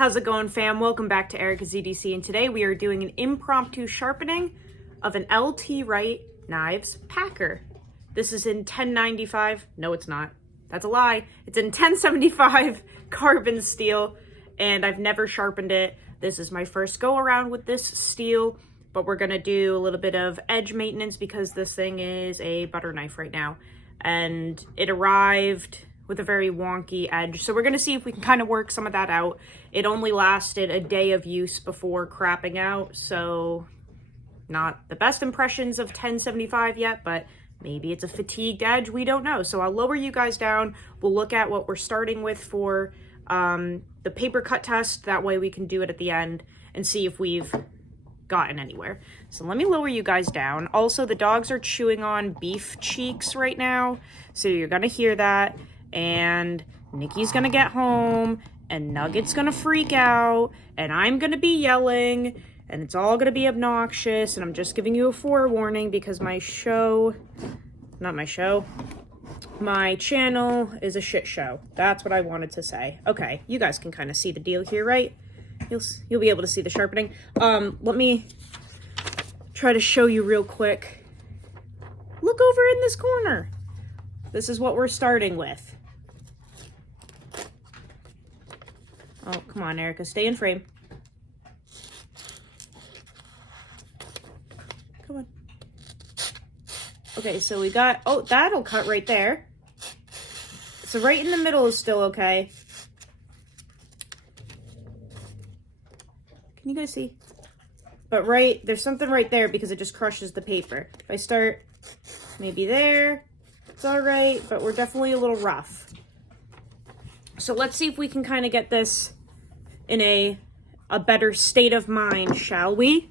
How's it going, fam? Welcome back to Erica's EDC, and today we are doing an impromptu sharpening of an LT Wright Knives Packer. This is in 1095. No, it's not. That's a lie. It's in 1075 carbon steel, and I've never sharpened it. This is my first go around with this steel, but we're gonna do a little bit of edge maintenance because this thing is a butter knife right now, and it arrived with a very wonky edge. So we're gonna see if we can kind of work some of that out. It only lasted a day of use before crapping out, so not the best impressions of 1075 yet, but maybe it's a fatigued edge, we don't know. So I'll lower you guys down. We'll look at what we're starting with for the paper cut test. That way we can do it at the end and see if we've gotten anywhere. So let me lower you guys down. Also, the dogs are chewing on beef cheeks right now, so you're gonna hear that. And Nikki's gonna get home, and Nugget's gonna freak out, and I'm gonna be yelling, and it's all gonna be obnoxious, and I'm just giving you a forewarning because my channel is a shit show. That's what I wanted to say. Okay, you guys can kind of see the deal here, right? You'll be able to see the sharpening. Let me try to show you real quick. Look over in this corner. This is what we're starting with. Oh, come on, Erica, stay in frame. Come on. Okay, so we got, oh, that'll cut right there. So right in the middle is still okay. Can you guys see? But there's something right there because it just crushes the paper. If I start maybe there, it's all right, but we're definitely a little rough. So let's see if we can kind of get this in a better state of mind, shall we?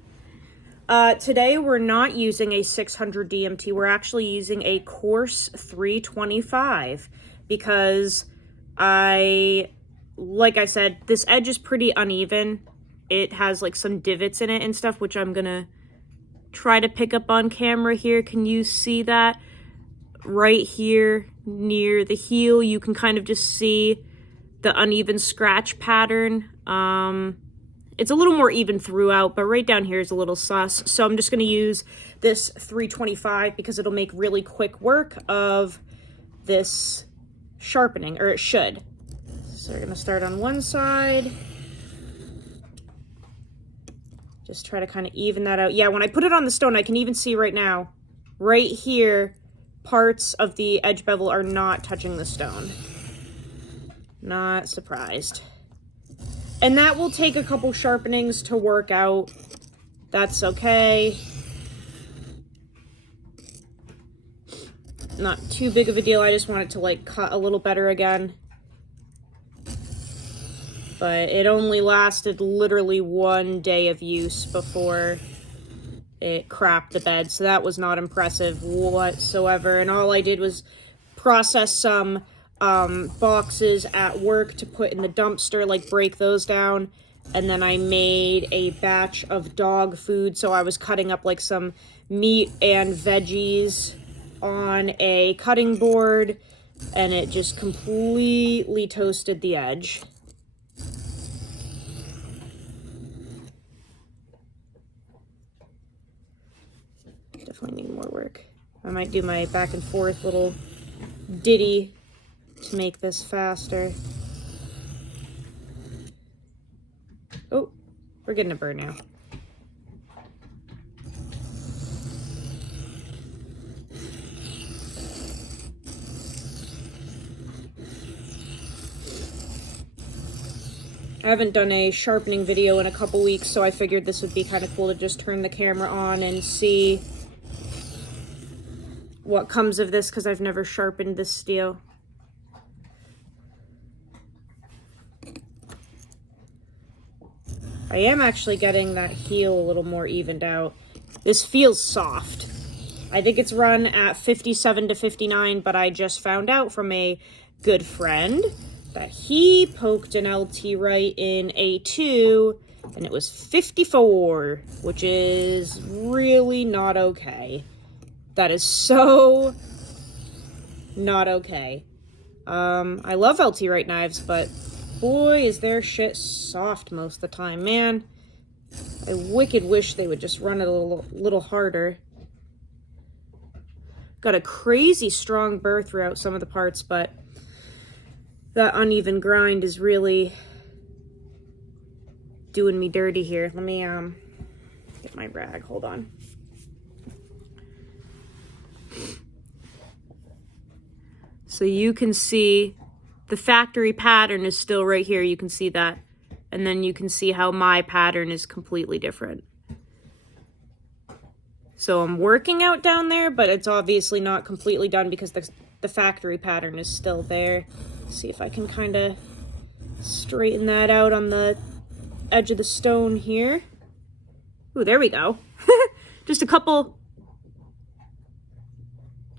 Today we're not using a 600 DMT. We're actually using a coarse 325 because like I said, this edge is pretty uneven. It has like some divots in it and stuff, which I'm gonna try to pick up on camera here. Can you see that? Right here near the heel, you can kind of just see the uneven scratch pattern. It's a little more even throughout, but right down here is a little sus. So I'm just gonna use this 325 because it'll make really quick work of this sharpening, or it should. So we're gonna start on one side. Just try to kind of even that out. Yeah, when I put it on the stone, I can even see right now, right here, parts of the edge bevel are not touching the stone. Not surprised. And that will take a couple sharpenings to work out. That's okay. Not too big of a deal. I just want it to like cut a little better again. But it only lasted literally one day of use before it crapped the bed. So that was not impressive whatsoever. And all I did was process some boxes at work to put in the dumpster, like break those down. And then I made a batch of dog food. So I was cutting up like some meat and veggies on a cutting board, and it just completely toasted the edge. Definitely need more work. I might do my back and forth little ditty to make this faster. Oh, we're getting a burn now. I haven't done a sharpening video in a couple weeks, so I figured this would be kind of cool to just turn the camera on and see what comes of this, because I've never sharpened this steel. I am actually getting that heel a little more evened out. This feels soft. I think it's run at 57 to 59, but I just found out from a good friend that he poked an LT Wright in A2 and it was 54, which is really not okay. That is so not okay. I love LT Wright knives, but boy, is their shit soft most of the time, man. I wicked wish they would just run it a little harder. Got a crazy strong burr throughout some of the parts, but that uneven grind is really doing me dirty here. Let me get my rag, hold on. So you can see the factory pattern is still right here. You can see that. And then you can see how my pattern is completely different. So I'm working out down there, but it's obviously not completely done because the factory pattern is still there. Let's see if I can kind of straighten that out on the edge of the stone here. Ooh, there we go. Just a couple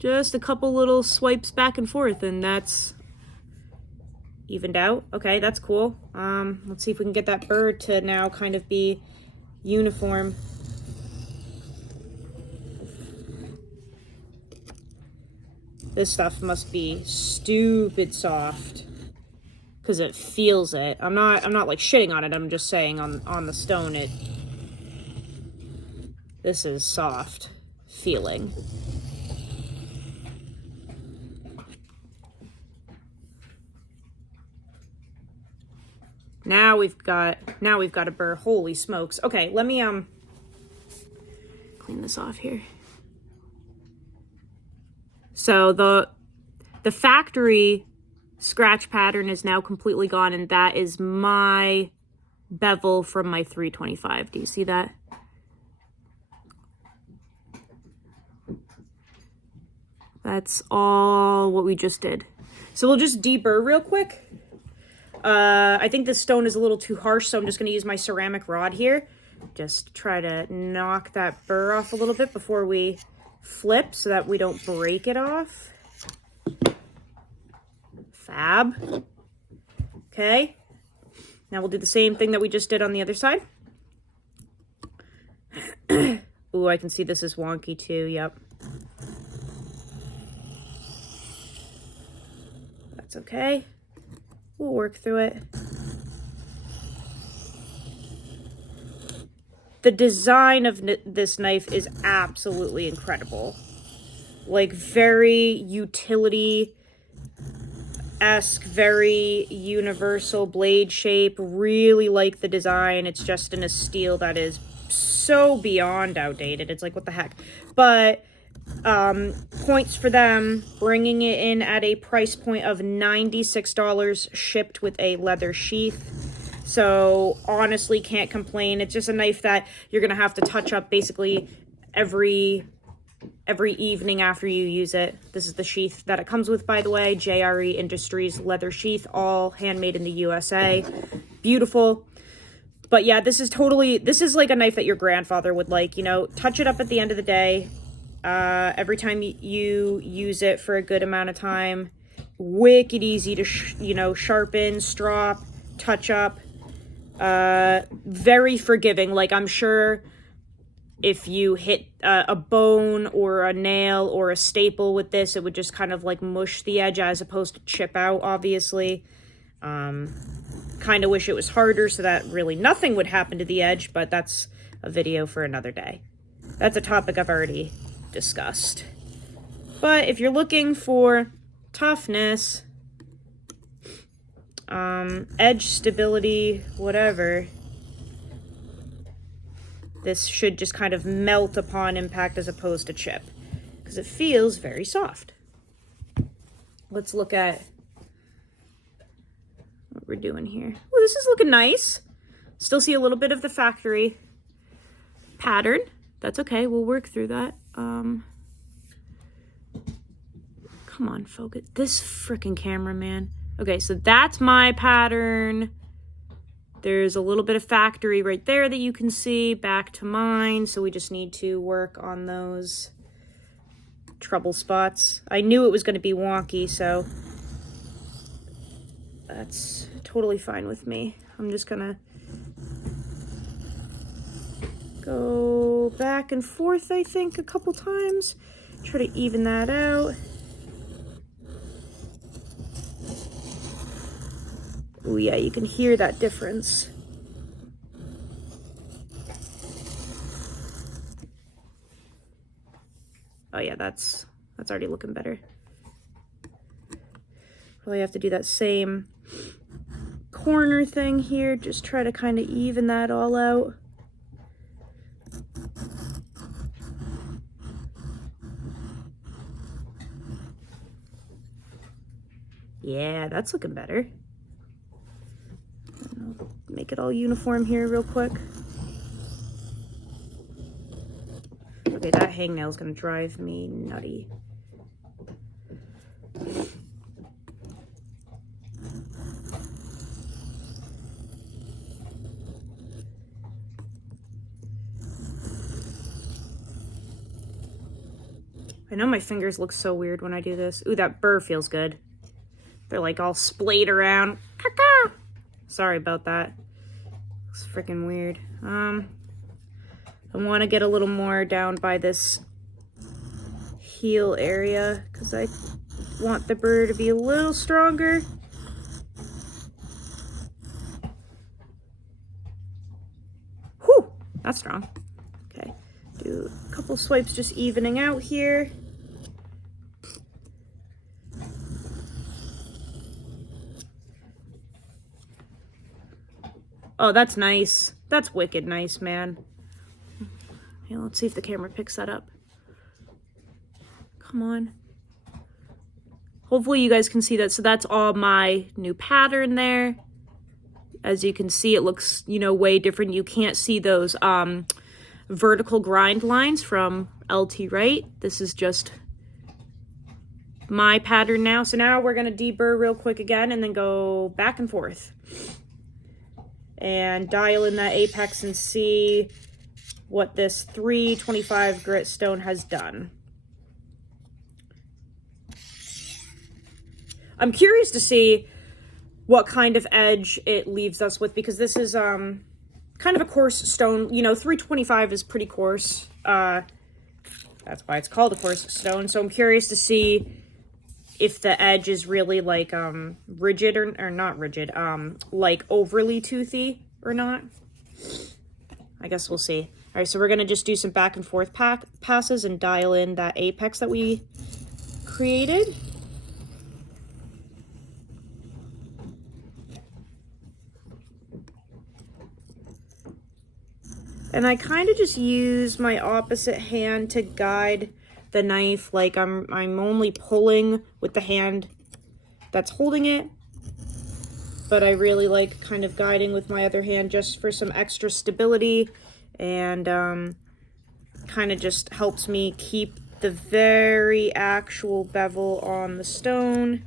little swipes back and forth, and that's evened out. Okay, that's cool. Let's see if we can get that bird to now kind of be uniform. This stuff must be stupid soft because it feels it. I'm not like shitting on it. I'm just saying on the stone this is soft feeling. Now we've got a burr. Holy smokes. Okay, let me clean this off here. So the factory scratch pattern is now completely gone, and that is my bevel from my 325. Do you see that? That's all what we just did. So we'll just deburr real quick. I think this stone is a little too harsh, so I'm just going to use my ceramic rod here. Just try to knock that burr off a little bit before we flip so that we don't break it off. Fab. Okay. Now we'll do the same thing that we just did on the other side. Ooh, I can see this is wonky too. Yep. That's okay. We'll work through it. The design of this knife is absolutely incredible. Like very utility-esque, very universal blade shape. Really like the design. It's just in a steel that is so beyond outdated. It's like, what the heck? But points for them, bringing it in at a price point of $96 shipped with a leather sheath. So honestly, can't complain. It's just a knife that you're gonna have to touch up basically every evening after you use it. This is the sheath that it comes with, by the way. JRE Industries leather sheath, all handmade in the USA. Beautiful. But yeah, this is like a knife that your grandfather would like, you know, touch it up at the end of the day. Every time you use it for a good amount of time. Wicked easy to, sharpen, strop, touch up. Very forgiving. Like, I'm sure if you hit a bone or a nail or a staple with this, it would just kind of like mush the edge as opposed to chip out, obviously. Kind of wish it was harder so that really nothing would happen to the edge, but that's a video for another day. That's a topic I've already discussed. But if you're looking for toughness, edge stability, whatever, this should just kind of melt upon impact as opposed to chip, because it feels very soft. Let's look at what we're doing here. Oh, this is looking nice. Still see a little bit of the factory pattern. That's okay, we'll work through that. Come on, focus. This freaking camera, man. Okay, so that's my pattern. There's a little bit of factory right there that you can see, back to mine. So we just need to work on those trouble spots. I knew it was going to be wonky, so that's totally fine with me. I'm just gonna go back and forth, I think, a couple times. Try to even that out. Oh yeah, you can hear that difference. Oh yeah, that's already looking better. Probably have to do that same corner thing here, just try to kind of even that all out. Yeah, that's looking better. I'll make it all uniform here real quick. Okay, that hangnail is gonna drive me nutty. I know my fingers look so weird when I do this. Ooh, that burr feels good. They're like all splayed around. Caca! Sorry about that. It's freaking weird. I want to get a little more down by this heel area because I want the burr to be a little stronger. Whew, that's strong. Okay, do a couple swipes just evening out here. Oh, that's nice. That's wicked nice, man. Yeah, let's see if the camera picks that up. Come on. Hopefully you guys can see that. So that's all my new pattern there. As you can see, it looks, you know, way different. You can't see those vertical grind lines from LT Wright. This is just my pattern now. So now we're going to deburr real quick again and then go back and forth. And dial in that apex and see what this 325 grit stone has done. I'm curious to see what kind of edge it leaves us with, because this is kind of a coarse stone. You know, 325 is pretty coarse. That's why it's called a coarse stone. So I'm curious to see if the edge is really like rigid or not rigid, like overly toothy or not. I guess we'll see. All right, so we're gonna just do some back and forth passes and dial in that apex that we created. And I kind of just use my opposite hand to guide the knife, like I'm only pulling with the hand that's holding it, but I really like kind of guiding with my other hand just for some extra stability, and kind of just helps me keep the very actual bevel on the stone.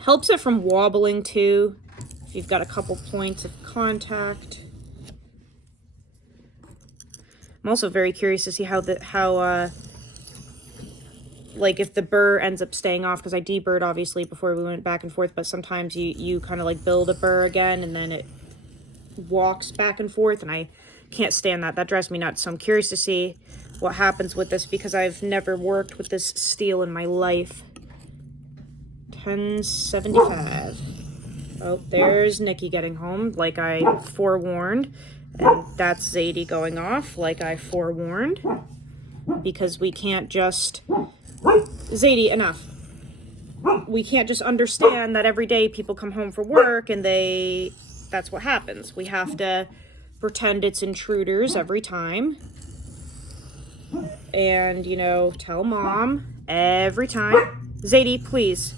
Helps it from wobbling too, if you've got a couple points of contact. I'm also very curious to see how like if the burr ends up staying off, because I deburred obviously before we went back and forth, but sometimes you kind of like build a burr again and then it walks back and forth, and I can't stand that. That drives me nuts. So I'm curious to see what happens with this, because I've never worked with this steel in my life. 1075. Oh, there's Nikki getting home, like I forewarned. And that's Zadie going off, like I forewarned. Because we can't just... Zadie, enough. We can't just understand that every day people come home from work and that's what happens. We have to pretend it's intruders every time. And, you know, tell mom every time. Zadie, please.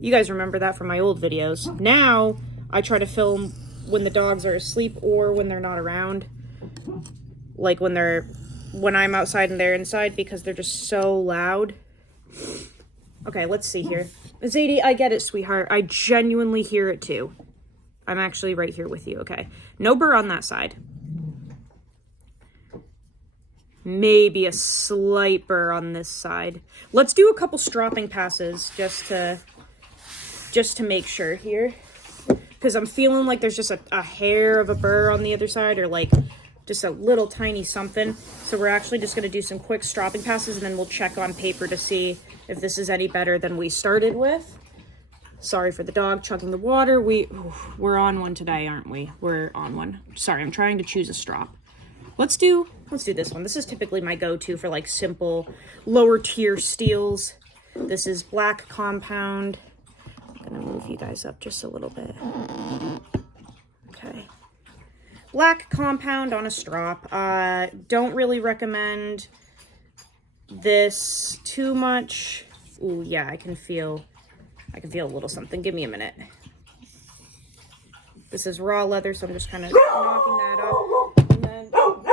You guys remember that from my old videos. Now, I try to film when the dogs are asleep or when they're not around. Like when I'm outside and they're inside, because they're just so loud. Okay, let's see here. Zadie, I get it, sweetheart. I genuinely hear it too. I'm actually right here with you, okay? No burr on that side. Maybe a slight burr on this side. Let's do a couple stropping passes just to make sure here. Because I'm feeling like there's just a hair of a burr on the other side, or like just a little tiny something. So we're actually just going to do some quick stropping passes, and then we'll check on paper to see if this is any better than we started with. Sorry for the dog chugging the water. We're on one today, aren't we? We're on one. Sorry, I'm trying to choose a strop. Let's do this one. This is typically my go-to for like simple lower tier steels. This is black compound. I'm gonna move you guys up just a little bit. Okay. Black compound on a strop. Don't really recommend this too much. Ooh, yeah, I can feel a little something. Give me a minute. This is raw leather, so I'm just kind of knocking that off. And then, come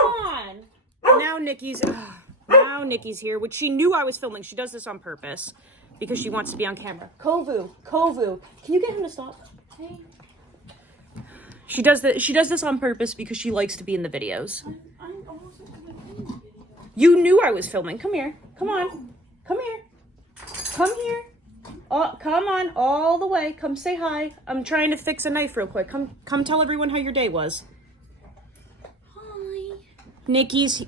on! Now Nikki's here, which she knew I was filming. She does this on purpose because she wants to be on camera. Kovu, can you get him to stop? Hey. She does this on purpose because she likes to be in the videos. I'm also in the video. You knew I was filming. Come here. Come on. Come here. Come here. Oh, come on, all the way. Come say hi. I'm trying to fix a knife real quick. Come tell everyone how your day was. Hi. Nikki's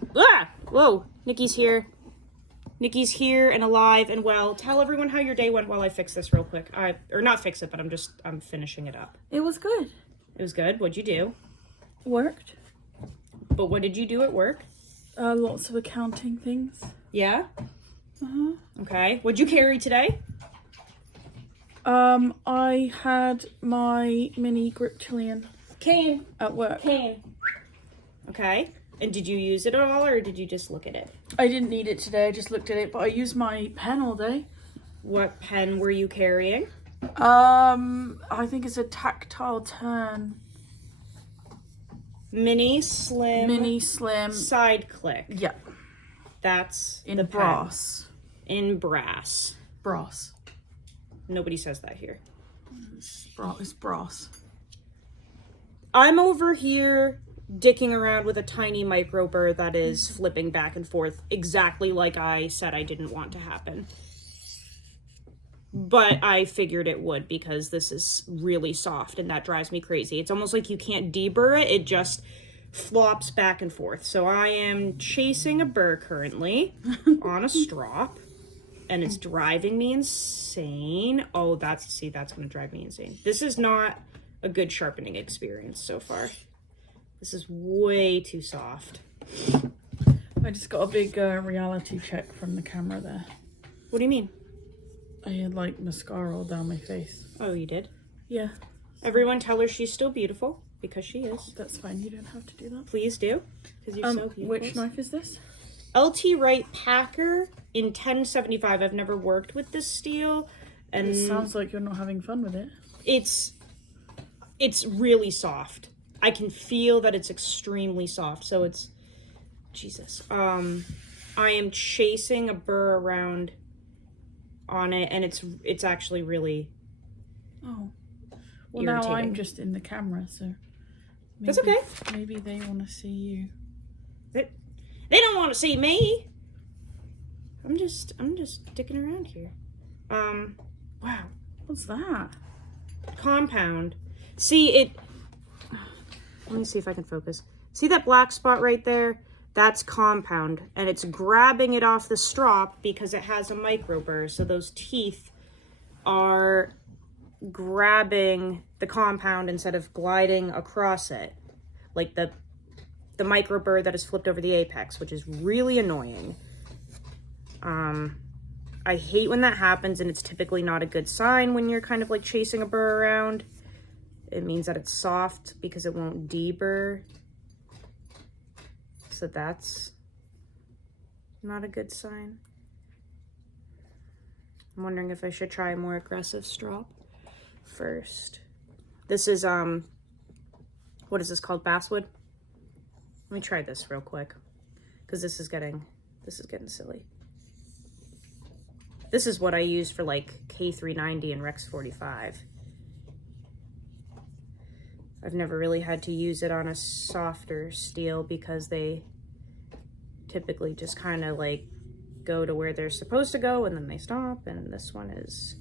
here. Nikki's here and alive and well. Tell everyone how your day went while I fix this real quick. Or not fix it, but I'm finishing it up. It was good. It was good. What'd you do? Worked. But what did you do at work? Lots of accounting things. Yeah? Uh-huh. Okay. What'd you carry today? I had my mini griptilian cane at work. Cane. Okay. And did you use it at all, or did you just look at it? I didn't need it today. I just looked at it, but I used my pen all day. What pen were you carrying? I think it's a tactile turn. Mini slim. Side click. Yeah. That's in brass. In brass. Brass. Nobody says that here. It's brass. I'm over here dicking around with a tiny micro burr that is flipping back and forth exactly like I said I didn't want to happen. But I figured it would because this is really soft and that drives me crazy. It's almost like you can't deburr it. It just flops back and forth. So I am chasing a burr currently on a strop and it's driving me insane. Oh, that's going to drive me insane. This is not a good sharpening experience so far. This is way too soft. I just got a big reality check from the camera there. What do you mean? I had like mascara all down my face. Oh, you did? Yeah. Everyone tell her she's still beautiful because she is. That's fine. You don't have to do that. Please do. Because you're so beautiful. Which knife is this? LT Wright Packer in 1075. I've never worked with this steel. And it sounds like you're not having fun with it. It's really soft. I can feel that it's extremely soft. So it's... Jesus. I am chasing a burr around on it, and it's actually really well irritating. Now I'm just in the camera, so maybe, that's okay. Maybe they want to see you. They don't want to see me. I'm just dicking around here. Wow, what's that? Compound. See it. Let me see if I can focus. See that black spot right there? That's compound, and it's grabbing it off the strop because it has a micro burr. So those teeth are grabbing the compound instead of gliding across it, like the micro burr that is flipped over the apex, which is really annoying. I hate when that happens, and it's typically not a good sign when you're kind of like chasing a burr around. It means that it's soft because it won't deburr. So that's not a good sign. I'm wondering if I should try a more aggressive strop first. This is, what is this called? Basswood? Let me try this real quick because this is getting silly. This is what I use for like K390 and Rex 45. I've never really had to use it on a softer steel because they typically just kind of like go to where they're supposed to go and then they stop, and this one is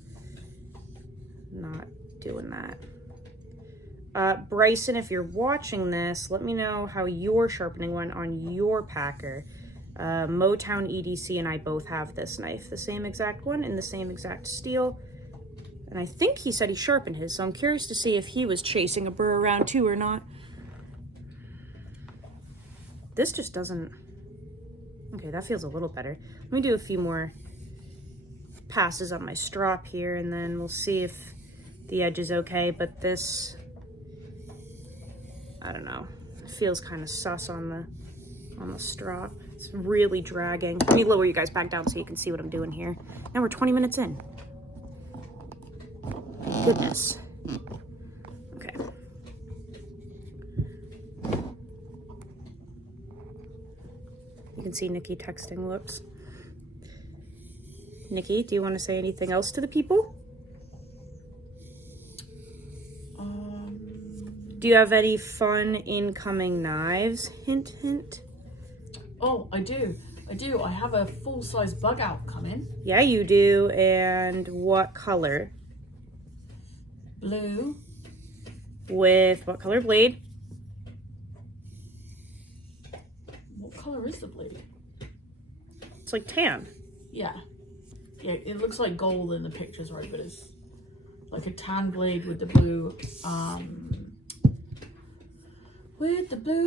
not doing that. Bryson, if you're watching this, let me know how your sharpening went on your packer. Motown EDC and I both have this knife, the same exact one in the same exact steel. And I think he said he sharpened his, so I'm curious to see if he was chasing a burr around too or not. This just doesn't... Okay, that feels a little better. Let me do a few more passes on my strop here, and then we'll see if the edge is okay, but this... I don't know. It feels kind of sus on the strop. It's really dragging. Let me lower you guys back down so you can see what I'm doing here. Now we're 20 minutes in. Goodness. Okay. You can see Nikki texting. Whoops. Nikki, do you want to say anything else to the people? Do you have any fun incoming knives? Hint, hint. Oh, I do. I have a full-size bug out coming. Yeah, you do. And what color? Blue. With what color blade? What color is the blade? It's like tan. Yeah. Yeah, it looks like gold in the pictures, right? But it's like a tan blade with the blue,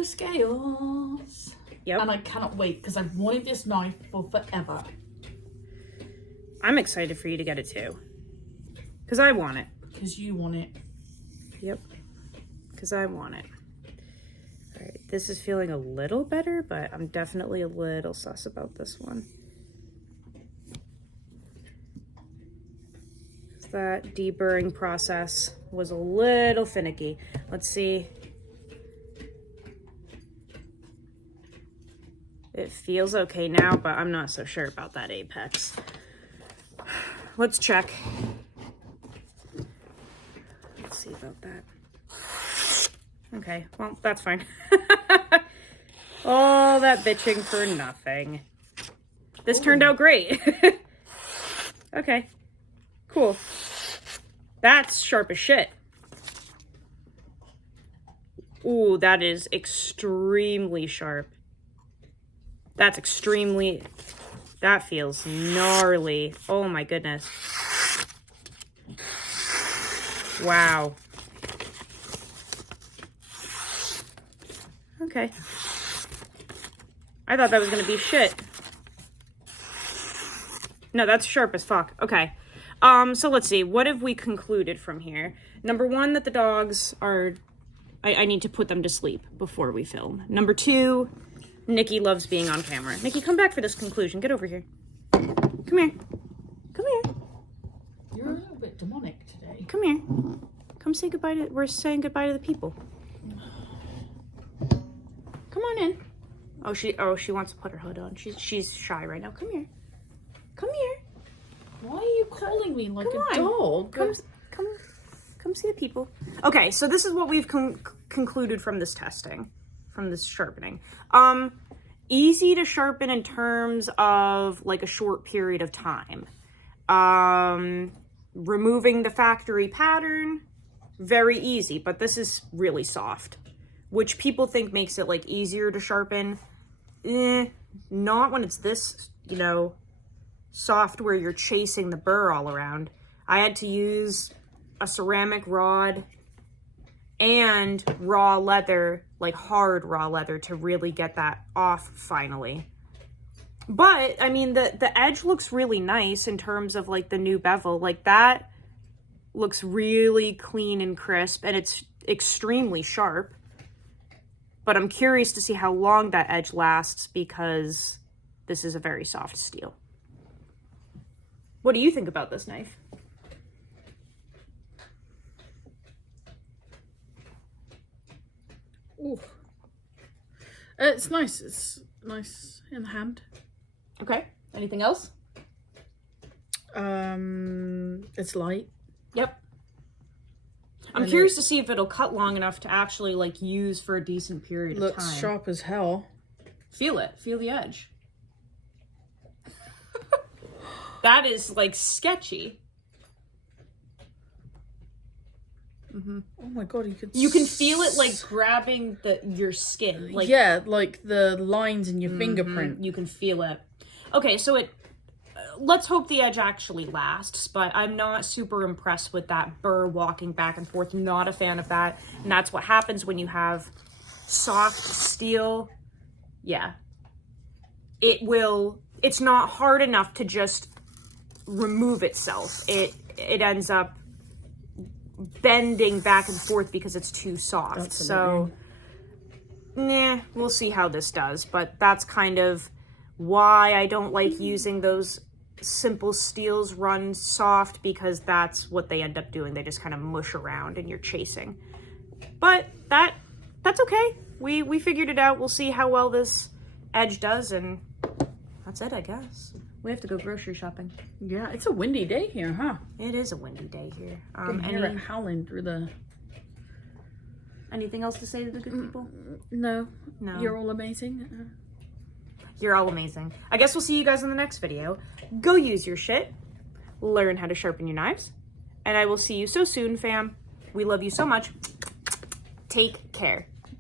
scales. Yep. And I cannot wait because I've wanted this knife for forever. I'm excited for you to get it too. Because I want it. Because you want it. Yep. Because I want it. All right, this is feeling a little better, but I'm definitely a little sus about this one. That deburring process was a little finicky. Let's see. It feels okay now, but I'm not so sure about that apex. Let's check. Let's see about that. Okay, well, that's fine. All that bitching for nothing. This turned out great. Okay, cool. That's sharp as shit. Ooh, that is extremely sharp. That feels gnarly. Oh my goodness. Wow. Okay. I thought that was gonna be shit. No, that's sharp as fuck. Okay. So let's see. What have we concluded from here? Number one, that the dogs are... I need to put them to sleep before we film. Number two, Nikki loves being on camera. Nikki, come back for this conclusion. Get over here. Come here. Come here. You're a little bit demonic today. Come here. Come say goodbye to... We're saying goodbye to the people. Come on in. Oh, she wants to put her hood on. She's shy right now. Come here. Come here. Why are you calling me like a dog? Come see the people. Okay, so this is what we've concluded from this testing, from this sharpening. Easy to sharpen in terms of like a short period of time. Removing the factory pattern, very easy, but this is really soft, which people think makes it like easier to sharpen. Not when it's this, you know, soft where you're chasing the burr all around. I had to use a ceramic rod and raw leather, like hard raw leather, to really get that off finally. But I mean, the edge looks really nice in terms of like the new bevel. Like that looks really clean and crisp, and it's extremely sharp. But I'm curious to see how long that edge lasts because this is a very soft steel. What do you think about this knife? Ooh. It's nice. It's nice in the hand. Okay. Anything else? It's light. Yep. I'm curious to see if it'll cut long enough to actually like use for a decent period of time. Looks sharp as hell. Feel it. Feel the edge. That is like sketchy. Mm-hmm. Oh my god, you can feel it like grabbing your skin. Like, yeah, like the lines in your fingerprint. You can feel it. Okay, so it let's hope the edge actually lasts, but I'm not super impressed with that burr walking back and forth. Not a fan of that. And that's what happens when you have soft steel. Yeah. It's not hard enough to just remove itself. It ends up bending back and forth because it's too soft. So, we'll see how this does, but that's kind of why I don't like using those simple steels run soft, because that's what they end up doing. They just kind of mush around and you're chasing. But that's okay. We figured it out. We'll see how well this edge does, and that's it, I guess. We have to go grocery shopping. Yeah, it's a windy day here, huh? It is a windy day here. I can hear it howling through the... Anything else to say to the good people? No. No. You're all amazing. You're all amazing. I guess we'll see you guys in the next video. Go use your shit. Learn how to sharpen your knives. And I will see you so soon, fam. We love you so much. Take care.